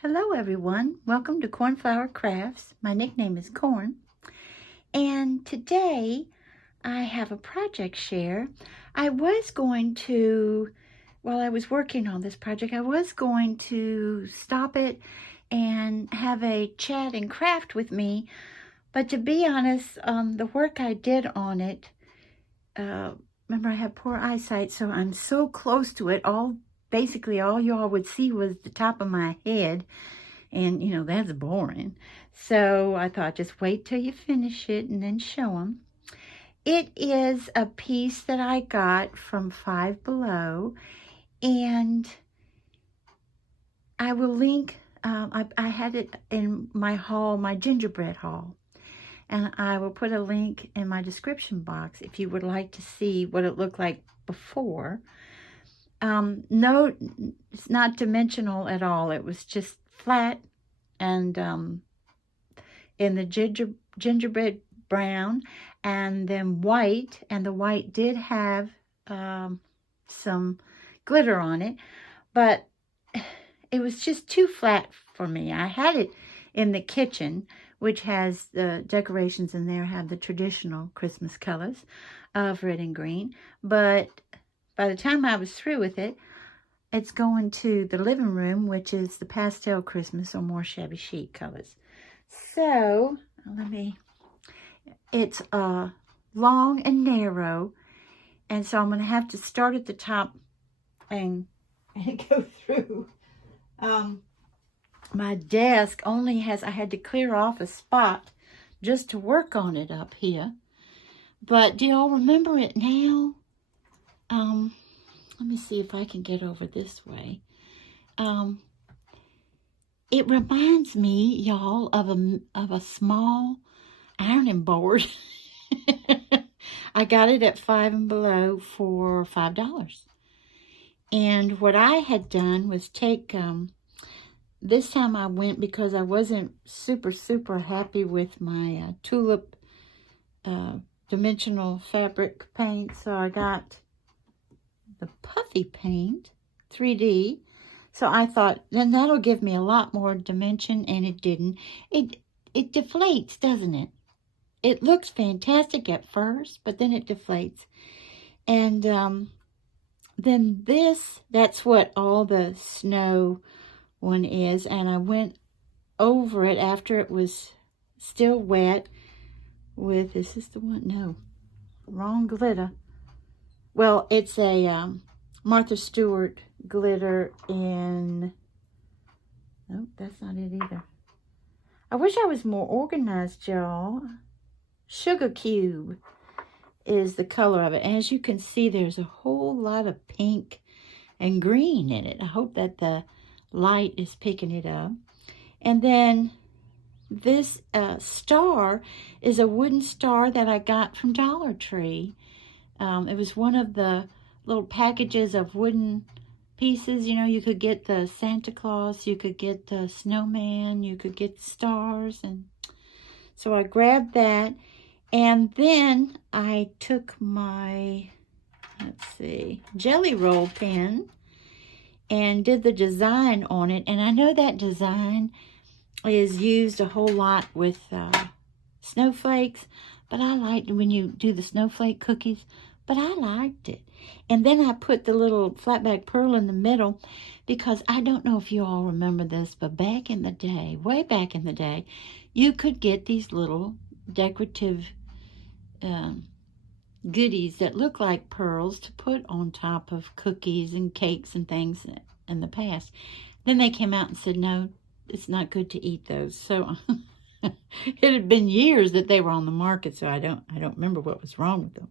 Hello everyone, welcome to Cornflower Crafts. My nickname is Corn, and today I have a project share. I was going to, while I was working on this project, I was going to stop it and have a chat and craft with me, but to be honest, the work I did on it, remember I have poor eyesight, so I'm so close to it, basically all y'all would see was the top of my head. And, that's boring. So I thought, just wait till you finish it and then show them. It is a piece that I got from Five Below. And I will link, I had it in my haul, my gingerbread haul. And I will put a link in my description box if you would like to see what it looked like before. No, it's not dimensional at all. It was just flat and in the gingerbread brown and then white, and the white did have some glitter on it, but it was just too flat for me. I had it in the kitchen, which has the decorations in there, have the traditional Christmas colors of red and green, but by the time I was through with it, it's going to the living room, which is the pastel Christmas or more shabby chic colors. So, it's long and narrow, and so I'm going to have to start at the top and go through. My desk only has, I had to clear off a spot just to work on it up here. But do y'all remember it now? Let me see if I can get over this way. It reminds me, y'all, of a small ironing board. I got it at Five Below for $5. And what I had done was take, this time I went because I wasn't super happy with my tulip dimensional fabric paint. So I got the puffy paint, 3D. So I thought, then that'll give me a lot more dimension, and it didn't. It deflates, doesn't it? It looks fantastic at first, but then it deflates. And then that's what all the snow one is. And I went over it after it was still wet with, is this the one? No, wrong glitter. Well, it's a Martha Stewart glitter in, nope, that's not it either. I wish I was more organized, y'all. Sugar Cube is the color of it. And as you can see, there's a whole lot of pink and green in it. I hope that the light is picking it up. And then this star is a wooden star that I got from Dollar Tree. It was one of the little packages of wooden pieces. You know, you could get the Santa Claus, you could get the snowman, you could get the stars. And so I grabbed that. And then I took my, let's see, jelly roll pen and did the design on it. And I know that design is used a whole lot with snowflakes, but I liked when you do the snowflake cookies, but I liked it. And then I put the little flat back pearl in the middle because I don't know if you all remember this, but back in the day, way back in the day, you could get these little decorative goodies that look like pearls to put on top of cookies and cakes and things in the past. Then they came out and said, no, it's not good to eat those. So it had been years that they were on the market, so I don't remember what was wrong with them.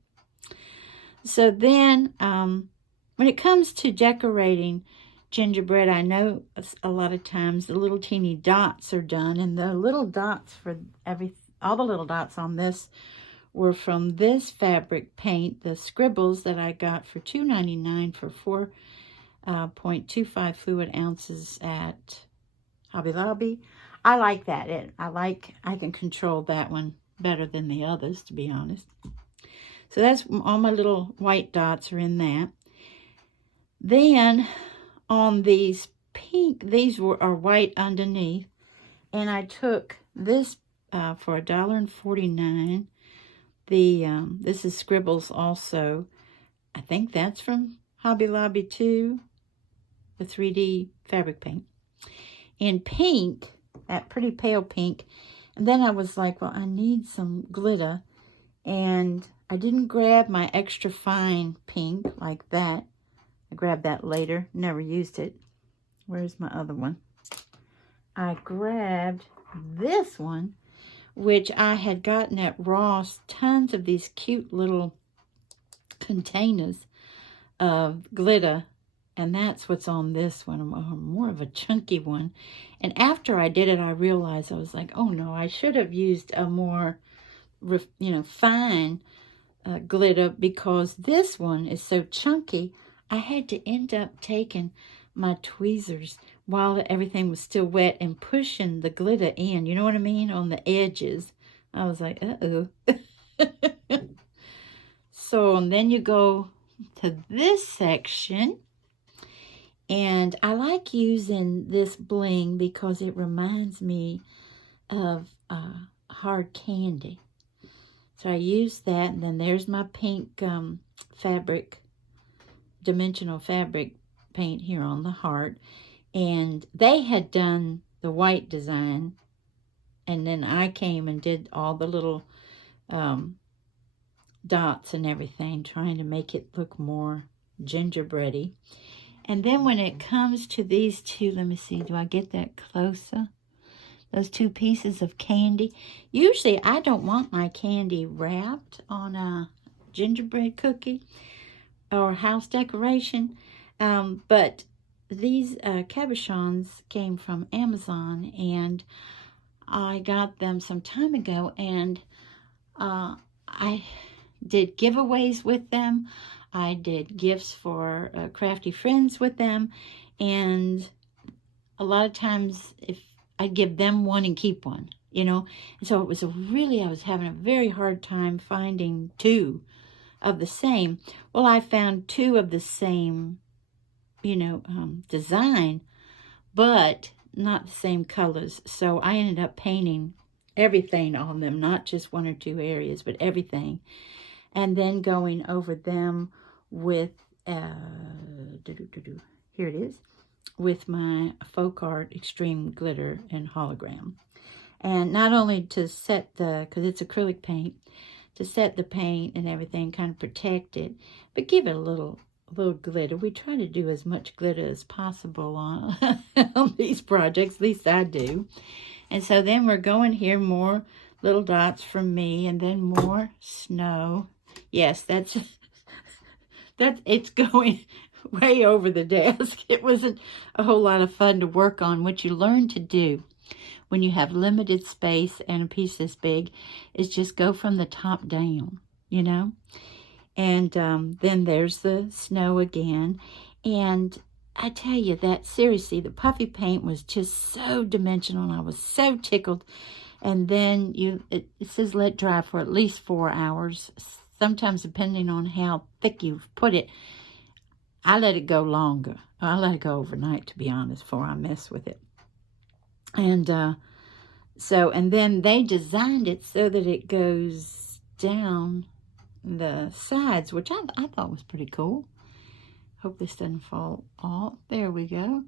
So then when it comes to decorating gingerbread, I know a lot of times the little teeny dots are done, and the little dots for all the little dots on this were from this fabric paint, the scribbles that I got for $2.99 for 4.25 fluid ounces at Hobby Lobby. I like that. I can control that one better than the others, to be honest. So that's all my little white dots are in that. Then on these pink, these are white underneath. And I took this for $1.49. This is Scribbles also. I think that's from Hobby Lobby too. The 3D fabric paint. In pink, that pretty pale pink. And then I was like, well, I need some glitter. And I didn't grab my extra fine pink like that. I grabbed that later. Never used it. Where's my other one? I grabbed this one, which I had gotten at Ross. Tons of these cute little containers of glitter. And that's what's on this one, more of a chunky one. And after I did it, I realized, I was like, oh no, I should have used a more, fine glitter, because this one is so chunky. I had to end up taking my tweezers while everything was still wet and pushing the glitter in, you know what I mean, on the edges. I was like, uh-oh. So, and then you go to this section. And I like using this bling because it reminds me of hard candy. So I use that, and then there's my pink dimensional fabric paint here on the heart. And they had done the white design, and then I came and did all the little dots and everything, trying to make it look more gingerbready. And then when it comes to these two, let me see, do I get that closer? Those two pieces of candy. Usually I don't want my candy wrapped on a gingerbread cookie or house decoration. But these cabochons came from Amazon, and I got them some time ago, and I did giveaways with them. I did gifts for crafty friends with them, and a lot of times if I'd give them one and keep one, and so it was I was having a very hard time finding two of the same. Well, I found two of the same, design, but not the same colors. So I ended up painting everything on them, not just one or two areas, but everything. And then going over them with, here it is, with my Folk Art Extreme Glitter and Hologram. And not only to set because it's acrylic paint, to set the paint and everything, kind of protect it, but give it a little glitter. We try to do as much glitter as possible on, on these projects, at least I do. And so then we're going here, more little dots from me, and then more snow. Yes, it's going way over the desk. It wasn't a whole lot of fun to work on. What you learn to do when you have limited space and a piece this big is just go from the top down, And then there's the snow again. And I tell you that, seriously, the puffy paint was just so dimensional, and I was so tickled. And then it says let dry for at least 4 hours. Sometimes, depending on how thick you've put it, I let it go longer. I let it go overnight, to be honest, before I mess with it. And and then they designed it so that it goes down the sides, which I thought was pretty cool. Hope this doesn't fall off. There we go.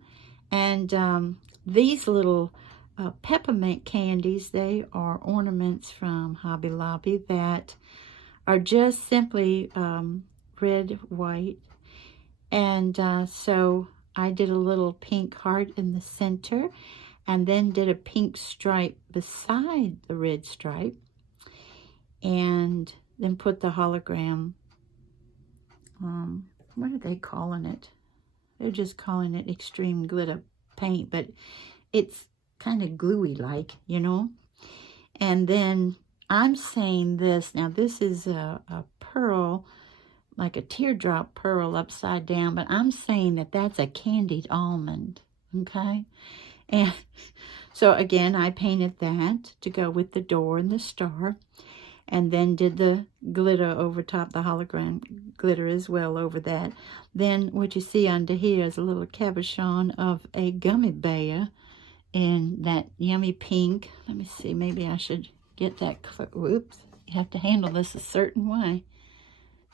And these little peppermint candies, they are ornaments from Hobby Lobby that are just simply red, white. And so I did a little pink heart in the center, and then did a pink stripe beside the red stripe, and then put the hologram, what are they calling it? They're just calling it extreme glitter paint, but it's kind of gluey like, And then I'm saying this, now this is a pearl, like a teardrop pearl upside down, but I'm saying that that's a candied almond, okay? And so again, I painted that to go with the door and the star. and then did the glitter over top, the hologram glitter as well over that. Then what you see under here is a little cabochon of a gummy bear in that yummy pink. Let me see, maybe I should get that. Whoops, you have to handle this a certain way.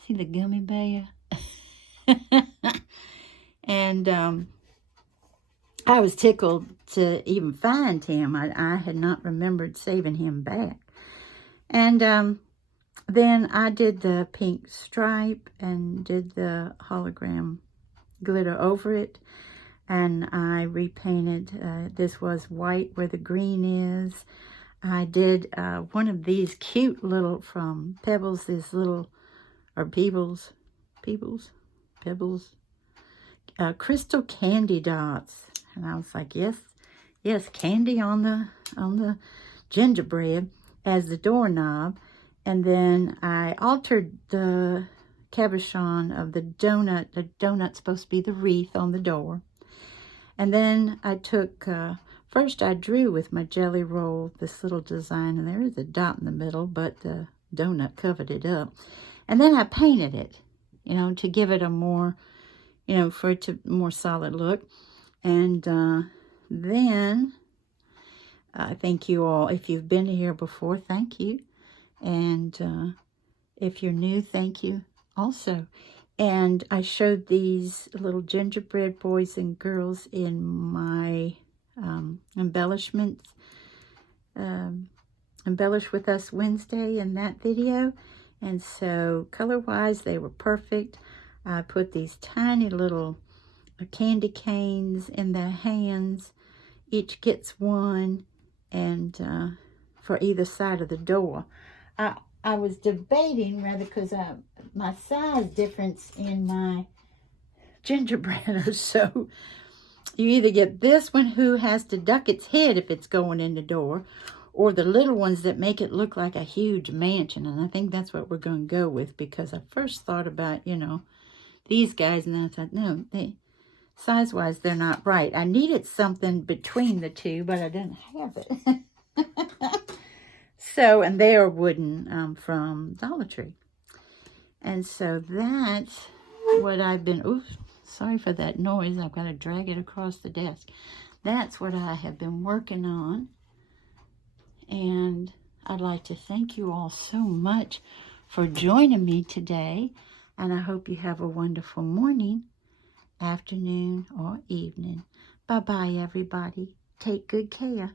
See the gummy bear? And I was tickled to even find him. I had not remembered saving him back. And then I did the pink stripe and did the hologram glitter over it. And I repainted, this was white where the green is. I did one of these cute little, from Pebbles, this little, or Pebbles, crystal candy dots. And I was like, yes, candy on the gingerbread as the doorknob. And then I altered the cabochon of the donut. The donut's supposed to be the wreath on the door. And then I took, first I drew with my jelly roll this little design, and there is a dot in the middle, but the donut covered it up. And then I painted it, you know, to give it a more, you know, for it to more solid look. And then thank you all. If you've been here before, thank you. And if you're new, thank you also. And I showed these little gingerbread boys and girls in my embellishments, Embellish With Us Wednesday in that video. And so color-wise, they were perfect. I put these tiny little candy canes in their hands. Each gets one, and for either side of the door. I was debating, rather, because my size difference in my gingerbread are so, you either get this one who has to duck its head if it's going in the door, or the little ones that make it look like a huge mansion. And I think that's what we're going to go with, because I first thought about, you know, these guys, and then I thought, no, size-wise, they're not right. I needed something between the two, but I didn't have it. So, and they are wooden from Dollar Tree. And so that's what I've been, oops, sorry for that noise. I've got to drag it across the desk. That's what I have been working on. And I'd like to thank you all so much for joining me today. And I hope you have a wonderful morning, afternoon, or evening. Bye-bye, everybody. Take good care.